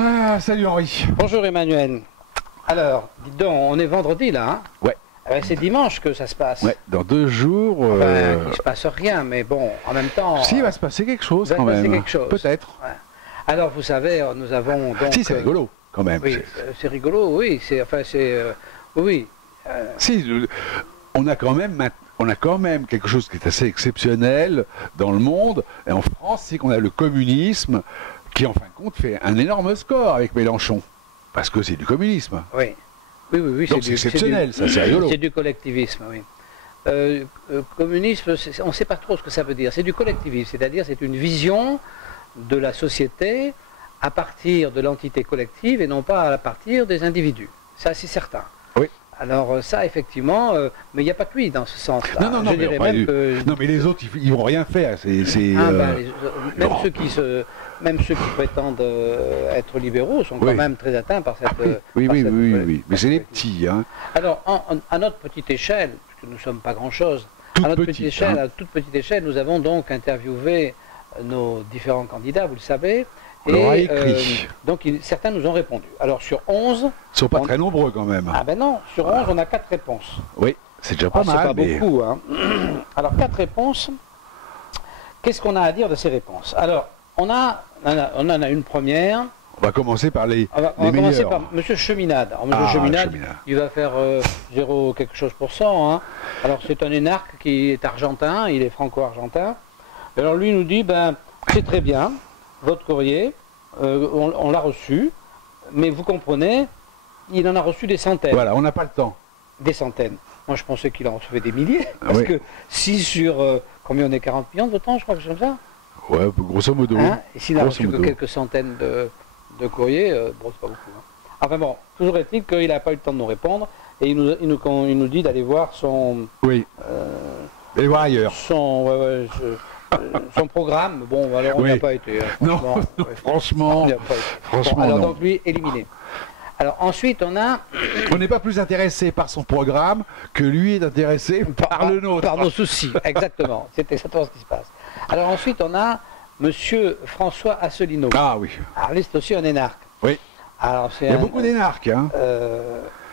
Ah, salut Henri. Bonjour Emmanuel. Alors, dites donc, on est vendredi là, hein? Ouais. C'est dimanche que ça se passe. Ouais, dans 2 jours... Il ne se passe rien, mais bon, en même temps... Si, il va se passer quelque chose quand il va se même. passer quelque chose. Peut-être. Ouais. Alors, vous savez, nous avons donc... Si, c'est rigolo quand même. Oui, c'est rigolo, oui. Oui. Si, on a quand même quelque chose qui est assez exceptionnel dans le monde, et en France, c'est qu'on a le communisme qui, en fin de compte, fait un énorme score avec Mélenchon. Parce que c'est du communisme. Oui. Oui. Donc c'est exceptionnel, ça, c'est rigolo. C'est du collectivisme, oui. Communisme, on ne sait pas trop ce que ça veut dire. C'est du collectivisme, c'est-à-dire c'est une vision de la société à partir de l'entité collective et non pas à partir des individus. Ça, c'est certain. Oui. Alors ça, effectivement, mais il n'y a pas que lui dans ce sens-là. Non, mais les autres, ils vont rien faire. Même ceux qui prétendent être libéraux sont quand même très atteints par cette... Oui. Mais c'est les petits, hein. Alors, à notre petite échelle, puisque nous ne sommes pas grand-chose, à toute petite échelle, nous avons donc interviewé nos différents candidats, vous le savez. Et donc certains nous ont répondu. Alors sur 11... Ils ne sont pas très nombreux quand même. Ah ben non, sur 11 on a 4 réponses. Oui, c'est déjà pas mal. C'est pas beaucoup, hein. Alors 4 réponses, qu'est-ce qu'on a à dire de ces réponses? Alors, on en a une première. On va commencer par les meilleurs. On va commencer par M. Cheminade. Alors, M. Cheminade, il va faire 0 quelque chose %. Hein. Alors c'est un énarque qui est argentin, il est franco-argentin. Alors lui nous dit, ben c'est très bien, votre courrier, on l'a reçu, mais vous comprenez, il en a reçu des centaines. Voilà, on n'a pas le temps. Des centaines. Moi je pensais qu'il en recevait des milliers, parce que si sur, combien on est, 40 millions de votants, je crois que c'est comme ça. Ouais, grosso modo. Hein, et s'il n'a reçu que quelques centaines de courriers, bon, c'est pas beaucoup. Hein. Enfin bon, toujours est-il qu'il n'a pas eu le temps de nous répondre, et il nous dit d'aller voir son... Oui, d'aller voir ailleurs. Son programme, bon, alors on n'y a pas été. Franchement, Bon, alors donc lui, éliminé. Alors ensuite, on n'est pas plus intéressé par son programme que lui est intéressé par le nôtre. Par nos soucis, exactement. C'est exactement ce qui se passe. Alors ensuite, on a Monsieur François Asselineau. Ah oui. Alors lui, c'est aussi un énarque. Oui. Alors, il y a beaucoup d'énarques. Hein.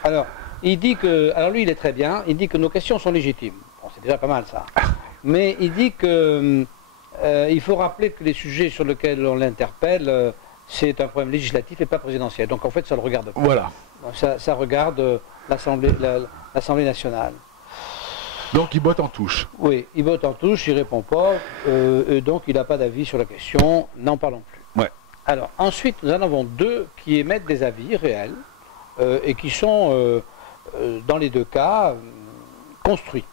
Alors, il dit que... Alors lui, il est très bien. Il dit que nos questions sont légitimes. Bon, c'est déjà pas mal, ça. Mais il dit que il faut rappeler que les sujets sur lesquels on l'interpelle, c'est un problème législatif et pas présidentiel. Donc en fait, ça le regarde pas. Voilà. Ça regarde l'Assemblée nationale. Donc il botte en touche. Oui, il botte en touche, il répond pas, et donc il n'a pas d'avis sur la question, n'en parlons plus. Ouais. Alors ensuite, nous en avons 2 qui émettent des avis réels et qui sont, dans les 2 cas, construits.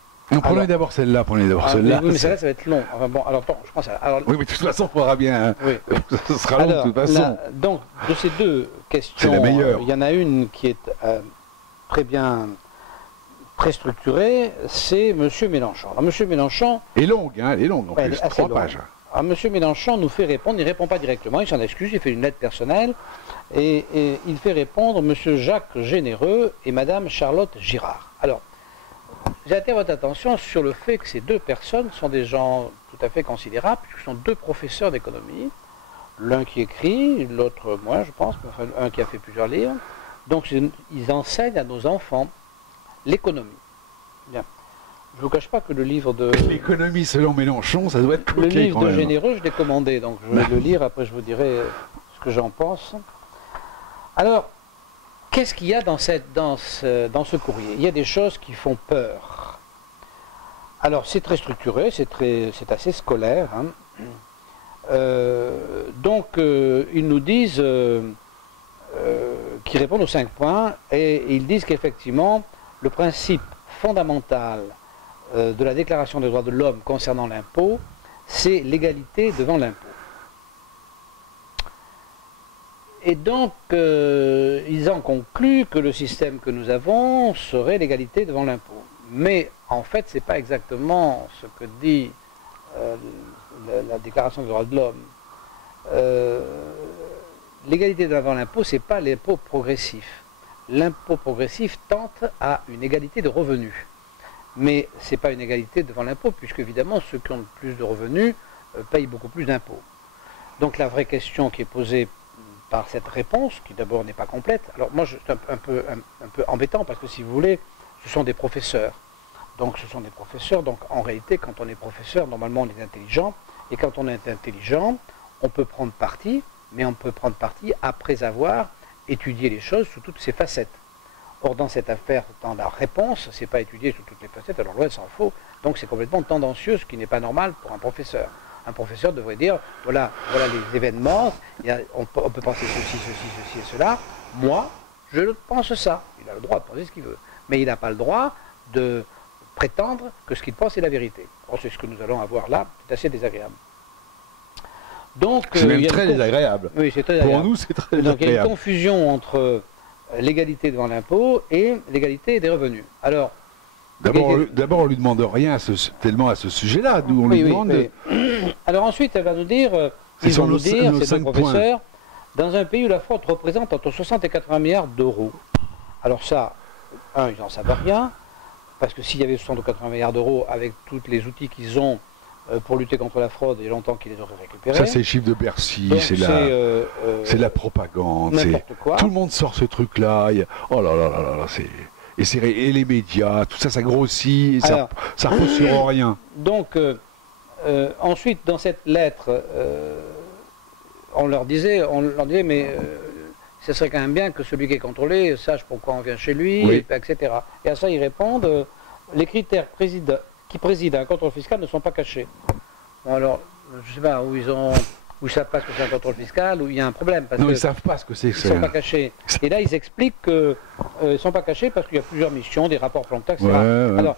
Prenez d'abord celle-là, Oui, mais celle-là, ça va être long. Enfin, bon, alors, je pense oui, mais de toute façon, il faudra bien... Hein. Oui. Ça sera long, de toute façon. Donc, de ces 2 questions, la meilleure. Il y en a une qui est très structurée, c'est M. Mélenchon. Alors, M. Mélenchon... Elle est longue, hein, elle est longue, en plus, 3 pages. Alors, M. Mélenchon nous fait répondre, il ne répond pas directement, il s'en excuse, il fait une lettre personnelle, et il fait répondre M. Jacques Généreux et Mme Charlotte Girard. Alors, j'attire votre attention sur le fait que ces 2 personnes sont des gens tout à fait considérables, puisque ce sont 2 professeurs d'économie, l'un qui écrit, l'autre moins, je pense, mais enfin, un qui a fait plusieurs livres. Donc ils enseignent à nos enfants l'économie. Bien. Je ne vous cache pas que le livre de... L'économie selon Mélenchon, ça doit être coquet. Le livre de Généreux, je l'ai commandé, donc je vais le lire, après je vous dirai ce que j'en pense. Alors, qu'est-ce qu'il y a dans ce courrier? Il y a des choses qui font peur. Alors, c'est très structuré, c'est assez scolaire. Hein. Donc, ils nous disent qu'ils répondent aux 5 points, et ils disent qu'effectivement, le principe fondamental de la Déclaration des droits de l'homme concernant l'impôt, c'est l'égalité devant l'impôt. Et donc, ils en concluent que le système que nous avons serait l'égalité devant l'impôt. Mais en fait, ce n'est pas exactement ce que dit la Déclaration des droits de l'homme. L'égalité devant l'impôt, ce n'est pas l'impôt progressif. L'impôt progressif tente à une égalité de revenus. Mais ce n'est pas une égalité devant l'impôt, puisque évidemment, ceux qui ont plus de revenus payent beaucoup plus d'impôts. Donc la vraie question qui est posée par cette réponse, qui d'abord n'est pas complète. Alors moi, c'est un peu embêtant, parce que si vous voulez, ce sont des professeurs. Donc ce sont des professeurs, donc en réalité, quand on est professeur, normalement on est intelligent, et quand on est intelligent, on peut prendre parti, mais on peut prendre parti après avoir étudié les choses sous toutes ses facettes. Or, dans cette affaire, dans la réponse, c'est pas étudié sous toutes les facettes, alors loin s'en faut, donc c'est complètement tendancieux, ce qui n'est pas normal pour un professeur. Un professeur devrait dire, voilà les événements, on peut penser ceci et cela, moi, je pense ça. Il a le droit de penser ce qu'il veut, mais il n'a pas le droit de prétendre que ce qu'il pense est la vérité. Or, c'est ce que nous allons avoir là, c'est assez désagréable. Donc, c'est même très désagréable. Oui, c'est très désagréable. Pour nous, c'est très désagréable. Donc, il y a une confusion entre l'égalité devant l'impôt et l'égalité des revenus. Alors, d'abord, on lui demande rien tellement à ce sujet-là. Nous, on lui demande. Alors ensuite, elle va nous dire, ils vont nous dire, ces deux professeurs, dans un pays où la fraude représente entre 60 et 80 milliards d'euros. Alors ça, ils n'en savent rien, parce que s'il y avait 60 ou 80 milliards d'euros avec tous les outils qu'ils ont pour lutter contre la fraude, il y a longtemps qu'ils les auraient récupérés. Ça, c'est les chiffres de Bercy, c'est la propagande. Quoi. Tout le monde sort ce truc-là. Oh là là là là, et les médias, tout ça, ça grossit, et alors, ça repose sur rien. Donc, ensuite, dans cette lettre, on leur disait, mais ce serait quand même bien que celui qui est contrôlé sache pourquoi on vient chez lui, oui. etc. Et à ça, ils répondent, les critères qui président à un contrôle fiscal ne sont pas cachés. Bon, alors, je ne sais pas où ils ne savent pas ce que c'est un contrôle fiscal, où il y a un problème. Parce non, que ils ne savent pas ce que c'est. Ils ne sont pas cachés. Et là, ils expliquent qu'ils ne sont pas cachés parce qu'il y a plusieurs missions, des rapports Plantax, etc. Ouais. Alors,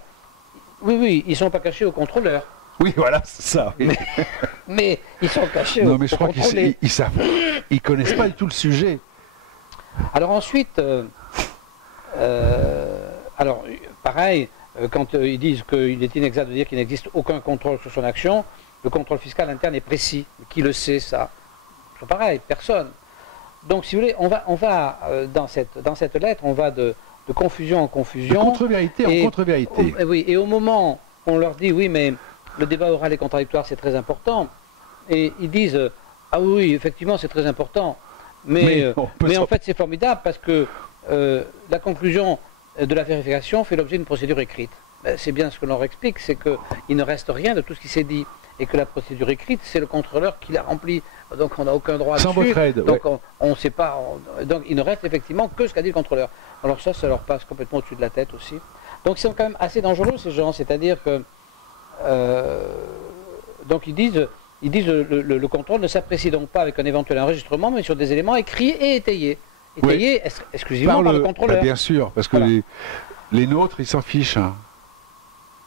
oui, ils ne sont pas cachés aux contrôleurs. Oui, voilà, c'est ça. Oui. Mais ils sont cachés non, mais je crois qu'ils savent. Ils ne connaissent pas du tout le sujet. Alors ensuite, pareil, quand ils disent qu'il est inexact de dire qu'il n'existe aucun contrôle sur son action, le contrôle fiscal interne est précis. Qui le sait, ça? C'est pareil, personne. Donc, si vous voulez, on va dans cette lettre, on va de confusion en confusion. De contre-vérité en contre-vérité. Oui, et au moment où on leur dit, oui, mais le débat oral et contradictoire, c'est très important, et ils disent, ah oui, effectivement, c'est très important, mais en fait, c'est formidable parce que la conclusion de la vérification fait l'objet d'une procédure écrite. C'est bien ce que l'on leur explique, c'est qu'il ne reste rien de tout ce qui s'est dit. Et que la procédure écrite, c'est le contrôleur qui l'a remplie. Donc on n'a aucun droit sans dessus. Votre aide, donc on ne sait pas. Donc il ne reste effectivement que ce qu'a dit le contrôleur. Alors ça leur passe complètement au-dessus de la tête aussi. Donc ils sont quand même assez dangereux ces gens. C'est-à-dire que donc ils disent le contrôle ne s'apprécie donc pas avec un éventuel enregistrement, mais sur des éléments écrits et étayés. Étayés exclusivement par le contrôleur. Bien sûr, parce que les nôtres, ils s'en fichent. Hein.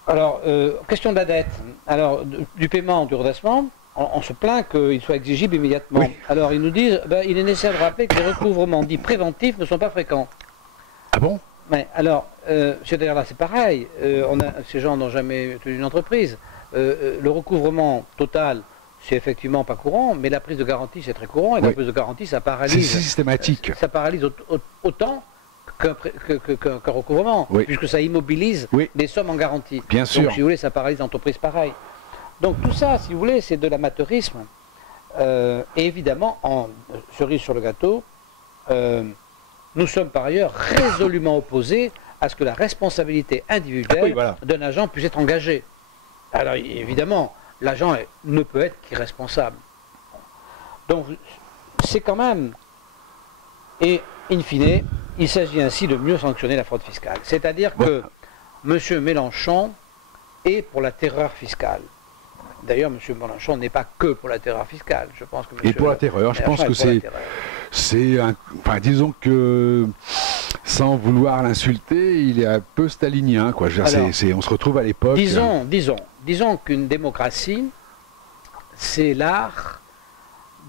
Alors, question de la dette. Alors, du paiement, du redressement, on se plaint qu'il soit exigible immédiatement. Oui. Alors, ils nous disent, il est nécessaire de rappeler que les recouvrements dits préventifs ne sont pas fréquents. Ah bon? Mais alors, c'est-à-dire là, c'est pareil. Ces gens n'ont jamais tenu une entreprise. Le recouvrement total, c'est effectivement pas courant, mais la prise de garantie, c'est très courant. Et la prise de garantie, ça paralyse. C'est systématique. Ça paralyse autant qu'un recouvrement, puisque ça immobilise des sommes en garantie. Bien sûr. Donc, si vous voulez, ça paralyse l'entreprise pareil. Donc, tout ça, si vous voulez, c'est de l'amateurisme. Et évidemment, en cerise sur le gâteau, nous sommes par ailleurs résolument opposés à ce que la responsabilité individuelle d'un agent puisse être engagée. Alors, évidemment, l'agent ne peut être qu'irresponsable. Donc, c'est quand même... Et, in fine, il s'agit ainsi de mieux sanctionner la fraude fiscale. C'est-à-dire que M. Mélenchon est pour la terreur fiscale. D'ailleurs, M. Mélenchon n'est pas que pour la terreur fiscale. Je pense que et pour la terreur, je pense que c'est enfin, disons que, sans vouloir l'insulter, il est un peu stalinien, quoi. Alors, on se retrouve à l'époque... Disons qu'une démocratie, c'est l'art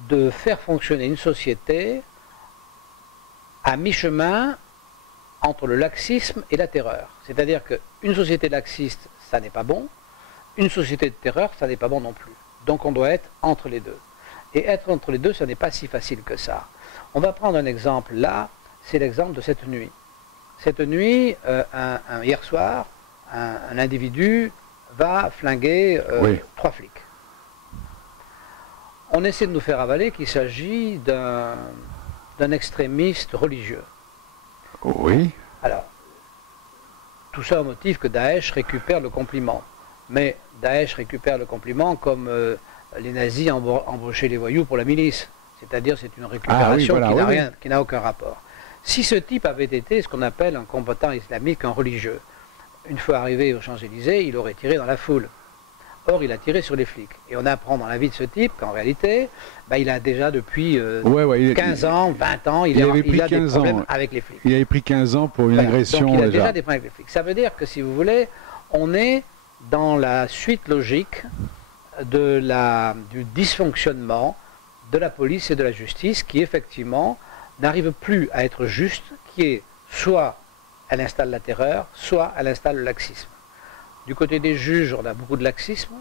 de faire fonctionner une société à mi-chemin entre le laxisme et la terreur. C'est-à-dire qu'une société laxiste, ça n'est pas bon. Une société de terreur, ça n'est pas bon non plus. Donc on doit être entre les deux. Et être entre les deux, ça n'est pas si facile que ça. On va prendre un exemple là, c'est l'exemple de cette nuit. Cette nuit, hier soir, un individu va flinguer 3 flics. On essaie de nous faire avaler qu'il s'agit d'un extrémiste religieux. Oui. Alors, tout ça au motif que Daesh récupère le compliment. Mais Daesh récupère le compliment comme les nazis embauchaient les voyous pour la milice. C'est-à-dire c'est une récupération qui n'a aucun rapport. Si ce type avait été ce qu'on appelle un combattant islamique, un religieux, une fois arrivé aux Champs-Élysées, il aurait tiré dans la foule. Or, il a tiré sur les flics. Et on apprend dans la vie de ce type qu'en réalité, il a déjà depuis 15 ans, 20 ans, il a des problèmes avec les flics. Il avait pris 15 ans pour une agression. Donc il a déjà des problèmes avec les flics. Ça veut dire que, si vous voulez, on est dans la suite logique du dysfonctionnement de la police et de la justice qui, effectivement, n'arrive plus à être juste, qui est soit elle installe la terreur, soit elle installe le laxisme. Du côté des juges, on a beaucoup de laxisme,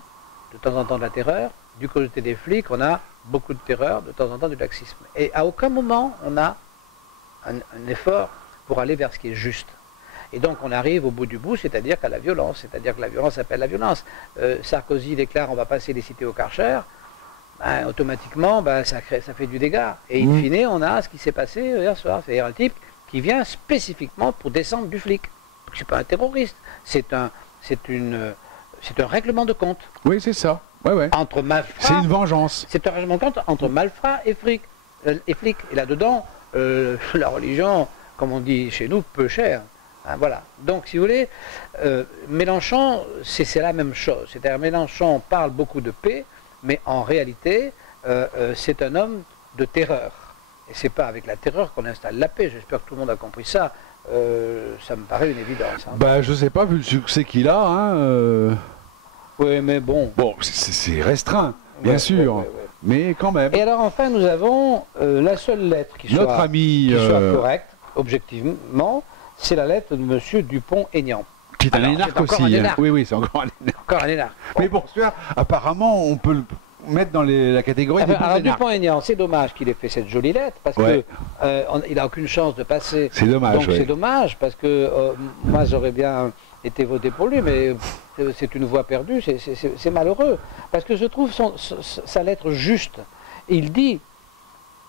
de temps en temps de la terreur. Du côté des flics, on a beaucoup de terreur, de temps en temps du laxisme. Et à aucun moment, on a un effort pour aller vers ce qui est juste. Et donc on arrive au bout du bout, c'est-à-dire qu'à la violence, c'est-à-dire que la violence appelle la violence. Sarkozy déclare on va passer les cités au Karcher, automatiquement ça fait du dégât. Et in fine, on a ce qui s'est passé hier soir, c'est-à-dire un type qui vient spécifiquement pour descendre du flic. Ce n'est pas un terroriste, c'est un règlement de compte. Oui, c'est ça. Ouais. Entre malfrats. C'est une vengeance. C'est un règlement de compte entre malfrats et flics. Et là-dedans, la religion, comme on dit chez nous, peu cher. Voilà. Donc, si vous voulez, Mélenchon, c'est la même chose. C'est-à-dire, Mélenchon parle beaucoup de paix, mais en réalité, c'est un homme de terreur. Et c'est pas avec la terreur qu'on installe la paix. J'espère que tout le monde a compris ça. Ça me paraît une évidence. Je sais pas, vu le succès qu'il a. Oui, mais bon. Bon, c'est restreint, bien sûr. Ouais. Mais quand même. Et alors, enfin, nous avons la seule lettre qui soit correcte, objectivement, c'est la lettre de M. Dupont-Aignan. Qui est un énarque aussi. Oui, c'est encore un énarque. Encore un énarque. Bon. Mais bon, apparemment, on peut le mettre dans la catégorie des alors, Dupont-Aignan, c'est dommage qu'il ait fait cette jolie lettre, parce qu'il n'a aucune chance de passer. C'est dommage. Donc c'est dommage, parce que moi, j'aurais bien été voté pour lui, mais c'est une voix perdue, c'est malheureux. Parce que je trouve sa lettre juste. Il dit,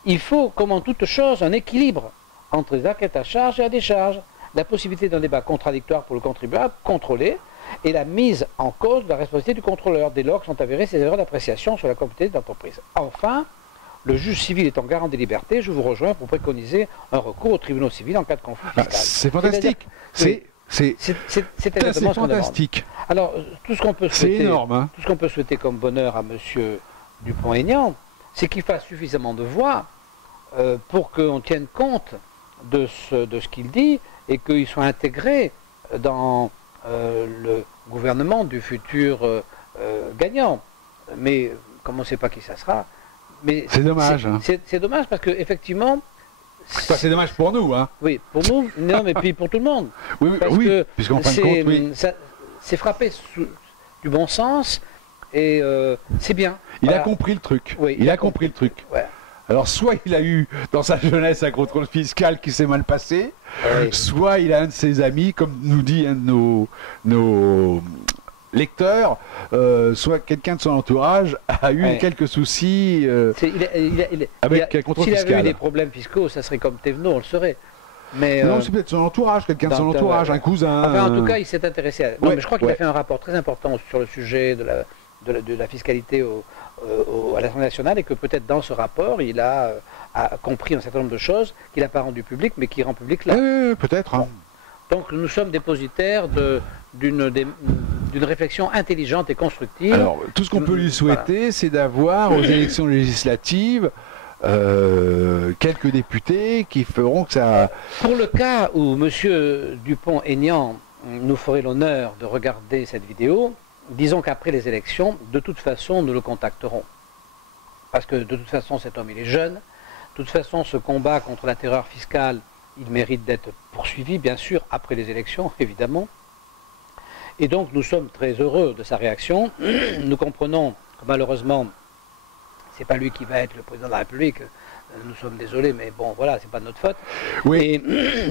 il faut, comme en toute chose, un équilibre entre les enquêtes à charge et à décharge. La possibilité d'un débat contradictoire pour le contribuable, contrôlé, et la mise en cause de la responsabilité du contrôleur, dès lors que sont avérées ces erreurs d'appréciation sur la compétence de l'entreprise. Enfin, le juge civil étant garant des libertés, je vous rejoins pour préconiser un recours aux tribunaux civils en cas de conflit fiscal. C'est fantastique. C'est exactement ce qu'on fantastique. Demande. Alors, tout ce qu'on peut souhaiter, énorme, tout ce qu'on peut souhaiter comme bonheur à M. Dupont-Aignan, c'est qu'il fasse suffisamment de voix pour qu'on tienne compte de ce qu'il dit et qu'il soit intégré dans le gouvernement du futur gagnant. Mais comme on ne sait pas qui ça sera, c'est dommage. C'est dommage parce que effectivement. C'est dommage pour nous, hein. Oui, pour nous, non, mais puis pour tout le monde. Oui, puisqu'en fin de compte, oui. C'est frappé du bon sens et c'est bien. Il a compris le truc. Oui, il a compris le truc. Ouais. Alors, soit il a eu dans sa jeunesse un contrôle fiscal qui s'est mal passé, soit il a un de ses amis, comme nous dit un de nos lecteurs, soit quelqu'un de son entourage a eu quelques soucis avec un contrôle fiscal. S'il avait eu des problèmes fiscaux, ça serait comme Thévenot, on le saurait. Mais, non, c'est peut-être son entourage, quelqu'un de son entourage, un cousin. Enfin, en tout cas, il s'est intéressé à... Non, mais je crois qu'il a fait un rapport très important sur le sujet de la fiscalité à l'Assemblée nationale et que peut-être dans ce rapport, il a compris un certain nombre de choses qu'il n'a pas rendu public, mais qui rend public là. Peut-être. Hein. Donc nous sommes dépositaires d'une réflexion intelligente et constructive. Alors, tout ce qu'on peut lui souhaiter, c'est d'avoir aux élections législatives quelques députés qui feront que ça... Pour le cas où M. Dupont-Aignan nous ferait l'honneur de regarder cette vidéo, disons qu'après les élections, de toute façon, nous le contacterons. Parce que de toute façon, cet homme, il est jeune. De toute façon, ce combat contre la terreur fiscale, il mérite d'être poursuivi, bien sûr, après les élections, évidemment. Et donc, nous sommes très heureux de sa réaction. Nous comprenons que malheureusement, c'est pas lui qui va être le président de la République. Nous sommes désolés, mais bon, voilà, c'est pas de notre faute. Oui. Et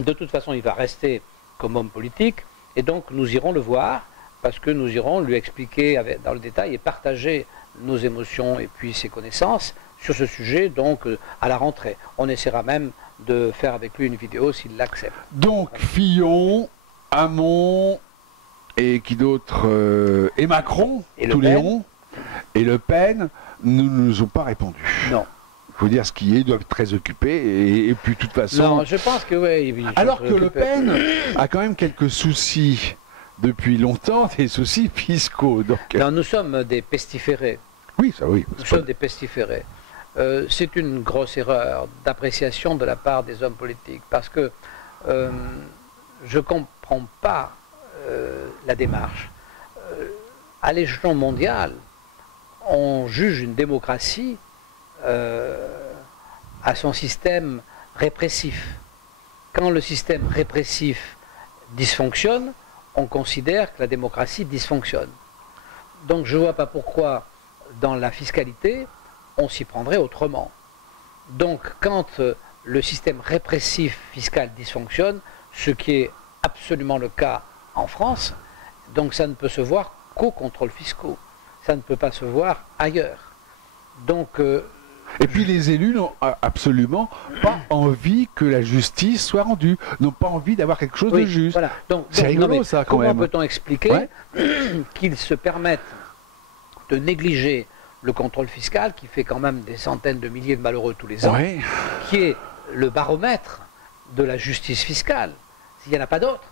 de toute façon, il va rester comme homme politique. Et donc, nous irons le voir, parce que nous irons lui expliquer dans le détail et partager nos émotions et puis ses connaissances sur ce sujet, donc à la rentrée. On essaiera même de faire avec lui une vidéo s'il l'accepte. Donc Fillon, Hamon, et qui d'autre et Macron, Et tous Le les Pen. ronds, et Le Pen ne nous ont pas répondu. Non. Il faut dire ce qui est, ils doivent être très occupés, et puis de toute façon... Non, je pense que oui. Alors que Le Pen a quand même quelques soucis depuis longtemps, des soucis fiscaux. Donc... Non, nous sommes des pestiférés. Oui, ça oui. Nous sommes des pestiférés. C'est une grosse erreur d'appréciation de la part des hommes politiques, parce que je ne comprends pas la démarche. À l'échelon mondial, on juge une démocratie à son système répressif. Quand le système répressif dysfonctionne, on considère que la démocratie dysfonctionne. Donc je ne vois pas pourquoi, dans la fiscalité, on s'y prendrait autrement. Donc quand le système répressif fiscal dysfonctionne, ce qui est absolument le cas en France, donc ça ne peut se voir qu'aux contrôles fiscaux. Ça ne peut pas se voir ailleurs. Donc... et puis les élus n'ont absolument pas envie que la justice soit rendue, n'ont pas envie d'avoir quelque chose de juste. Voilà. C'est rigolo ça quand même. Comment peut-on expliquer qu'ils se permettent de négliger le contrôle fiscal qui fait quand même des centaines de milliers de malheureux tous les ans, qui est le baromètre de la justice fiscale, s'il n'y en a pas d'autre.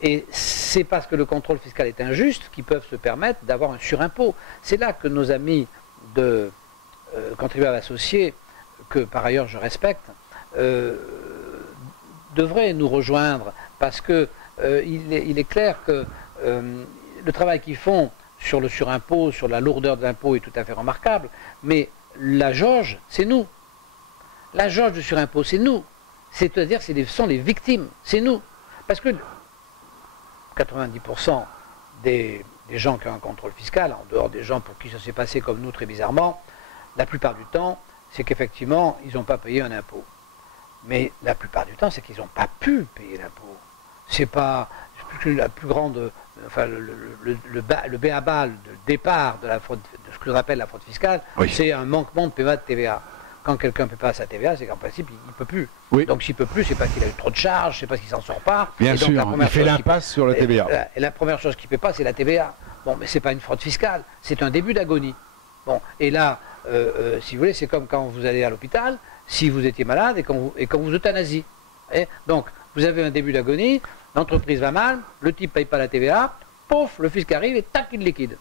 Et c'est parce que le contrôle fiscal est injuste qu'ils peuvent se permettre d'avoir un surimpôt. C'est là que nos amis de contribuables associés, que par ailleurs je respecte, devraient nous rejoindre, parce que il est clair que le travail qu'ils font sur le surimpôt, sur la lourdeur de l'impôt est tout à fait remarquable, mais la jauge, c'est nous. La jauge du surimpôt, c'est nous. C'est-à-dire, ce sont les victimes, c'est nous. Parce que 90% des gens qui ont un contrôle fiscal, en dehors des gens pour qui ça s'est passé comme nous très bizarrement, la plupart du temps, c'est qu'effectivement, ils n'ont pas payé un impôt. Mais la plupart du temps, c'est qu'ils n'ont pas pu payer l'impôt. C'est pas la plus grande, enfin le b.a.-ba, le départ de la fraude, de ce que j'appelle la fraude fiscale, c'est un manquement de paiement de TVA. Quand quelqu'un ne paie pas sa TVA, c'est qu'en principe, il ne peut plus. Oui. Donc s'il ne peut plus, c'est parce qu'il a eu trop de charges, c'est parce qu'il ne s'en sort pas. Bien sûr, il fait l'impasse sur la TVA. Et la première chose qu'il ne paie pas, c'est la TVA. Bon, mais ce n'est pas une fraude fiscale, c'est un début d'agonie. Bon, et là, si vous voulez, c'est comme quand vous allez à l'hôpital, si vous étiez malade et quand vous euthanasiez. Donc, vous avez un début d'agonie, l'entreprise va mal, le type ne paye pas la TVA, pouf, le fisc arrive et tac, il liquide.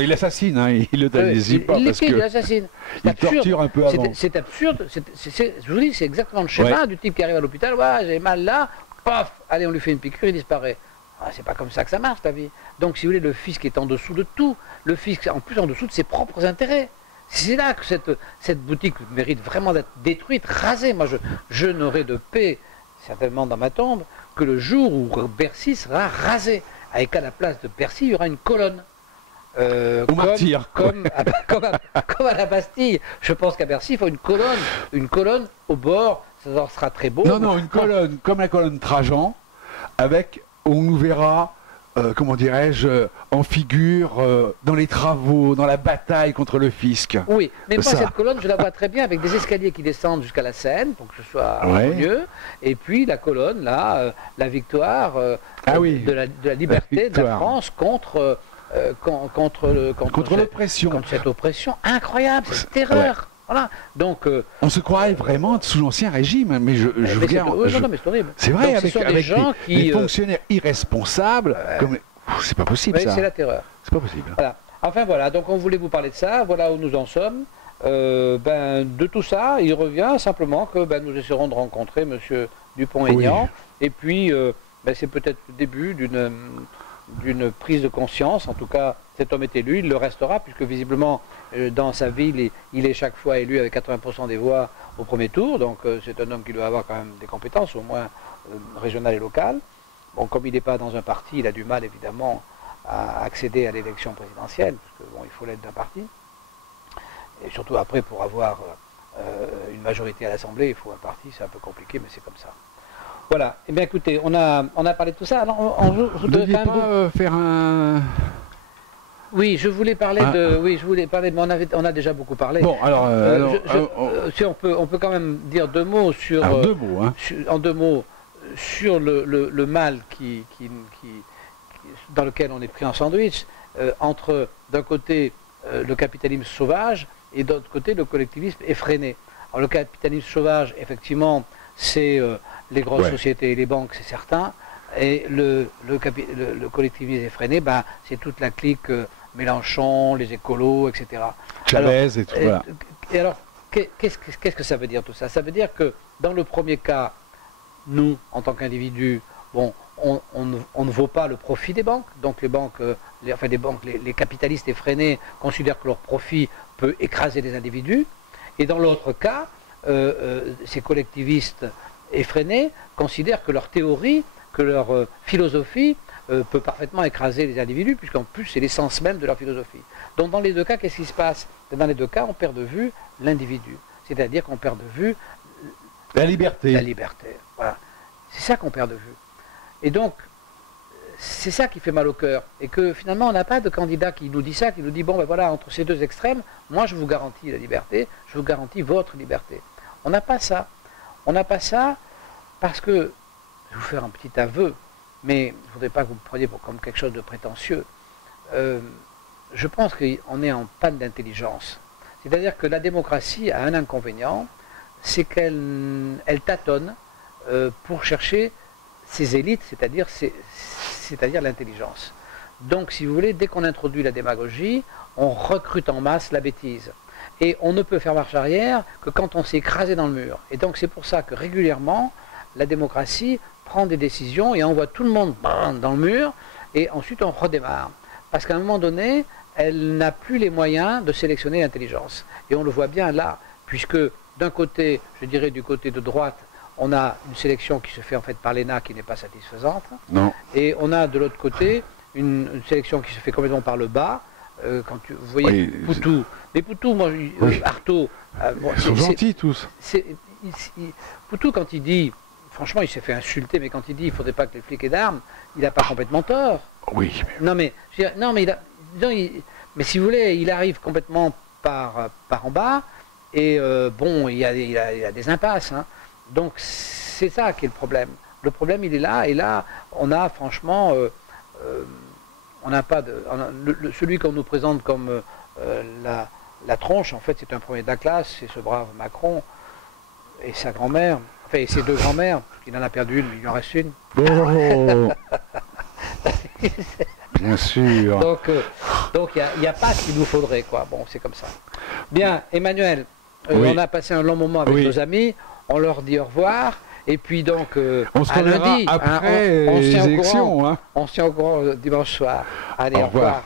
Il assassine, hein, il l'euthanasie pas parce il assassine. Il torture un peu avant. C'est absurde, je vous dis, c'est exactement le schéma du type qui arrive à l'hôpital, ouais, j'ai mal là, paf, allez, on lui fait une piqûre, il disparaît. Ah, c'est pas comme ça que ça marche, la vie. Donc, si vous voulez, le fisc est en dessous de tout. Le fisc, en plus, en dessous de ses propres intérêts. C'est là que cette boutique mérite vraiment d'être détruite, rasée. Moi, je n'aurai de paix, certainement dans ma tombe, que le jour où Bercy sera rasé. Et qu'à la place de Bercy, il y aura une colonne. Comme à la Bastille. Je pense qu'à Bercy, il faut une colonne au bord, ça sera très beau. Non, une colonne, comme la colonne Trajan, avec, on nous verra, comment dirais-je, en figure, dans les travaux, dans la bataille contre le fisc. Oui, mais moi, cette colonne, je la vois très bien, avec des escaliers qui descendent jusqu'à la Seine, pour que ce soit harmonieux, et puis la colonne, là, la victoire de la liberté de la France contre l'oppression. Contre cette oppression incroyable, cette terreur. Ouais. Voilà. Donc, on se croirait vraiment sous l'Ancien Régime, mais je veux dire. C'est vrai, donc, avec des gens les fonctionnaires irresponsables, c'est pas possible ça. C'est la terreur. C'est pas possible. Voilà. Enfin voilà, donc on voulait vous parler de ça, voilà où nous en sommes. De tout ça, il revient simplement que nous essaierons de rencontrer M. Dupont-Aignan, et puis c'est peut-être le début d'une prise de conscience. En tout cas, cet homme est élu, il le restera, puisque visiblement, dans sa ville, il est chaque fois élu avec 80% des voix au premier tour, donc c'est un homme qui doit avoir quand même des compétences, au moins régionales et locales. Bon, comme il n'est pas dans un parti, il a du mal, évidemment, à accéder à l'élection présidentielle, parce que il faut l'aide d'un parti. Et surtout après, pour avoir une majorité à l'Assemblée, il faut un parti, c'est un peu compliqué, mais c'est comme ça. Voilà. Eh bien, écoutez, on a parlé de tout ça. Alors, je voudrais quand même faire Oui, je voulais parler oui, je voulais parler, mais on a déjà beaucoup parlé. Bon, alors, si on peut quand même dire deux mots sur, alors, deux mots, hein. en deux mots, sur le mal dans lequel on est pris en sandwich, entre d'un côté le capitalisme sauvage et d'autre côté le collectivisme effréné. Alors le capitalisme sauvage, effectivement, c'est les grosses sociétés et les banques, c'est certain. Et le collectivisme effréné, ben, c'est toute la clique Mélenchon, les écolos, etc. Chavez et tout. Voilà. Et alors, qu'est-ce que ça veut dire tout ça? Ça veut dire que dans le premier cas, nous, en tant qu'individus, bon, on ne vaut pas le profit des banques. Donc les banques, les capitalistes effrénés considèrent que leur profit peut écraser les individus. Et dans l'autre cas, ces collectivistes effrénés considèrent que leur théorie, que leur philosophie peut parfaitement écraser les individus, puisqu'en plus c'est l'essence même de leur philosophie. Donc dans les deux cas, qu'est-ce qui se passe? Dans les deux cas, on perd de vue l'individu. C'est-à-dire qu'on perd de vue la liberté. La liberté, voilà. C'est ça qu'on perd de vue. Et donc, c'est ça qui fait mal au cœur. Et que finalement, on n'a pas de candidat qui nous dit ça, qui nous dit, bon ben voilà, entre ces deux extrêmes, moi je vous garantis la liberté, je vous garantis votre liberté. On n'a pas ça. On n'a pas ça parce que, je vais vous faire un petit aveu, mais je ne voudrais pas que vous me preniez comme quelque chose de prétentieux. Je pense qu'on est en panne d'intelligence. C'est-à-dire que la démocratie a un inconvénient, c'est qu'elle tâtonne pour chercher ses élites, c'est-à-dire l'intelligence. Donc, si vous voulez, dès qu'on introduit la démagogie, on recrute en masse la bêtise. Et on ne peut faire marche arrière que quand on s'est écrasé dans le mur. Et donc, c'est pour ça que régulièrement, la démocratie prend des décisions et envoie tout le monde dans le mur, et ensuite on redémarre. Parce qu'à un moment donné, elle n'a plus les moyens de sélectionner l'intelligence. Et on le voit bien là, puisque d'un côté, je dirais du côté de droite, on a une sélection qui se fait en fait par l'ENA qui n'est pas satisfaisante. Non. Et on a de l'autre côté une sélection qui se fait complètement par le bas. Quand vous voyez Poutou. Les Poutou, moi, Artaud. Bon, ils sont gentils tous. Poutou, quand il dit, franchement, il s'est fait insulter, mais quand il dit il ne faudrait pas que les flics aient d'armes, il n'a pas complètement tort. Oui. Mais... Non, mais, mais si vous voulez, il arrive complètement par en bas, et bon, il y a des impasses. Hein. Donc c'est ça qui est le problème. Le problème, il est là, et là, on a franchement, on n'a pas de... celui qu'on nous présente comme la tronche, en fait, c'est un premier de la classe, c'est ce brave Macron, et sa grand-mère, enfin, et ses deux grand-mères, il en a perdu une, mais il en reste une. Oh. Bien sûr. Donc il n'y a pas ce qu'il nous faudrait, quoi. Bon, c'est comme ça. Bien, Emmanuel, on a passé un long moment avec nos amis, on leur dit au revoir, et puis donc, on se reverra lundi, après les élections. On se tient au courant dimanche soir. Allez, au revoir.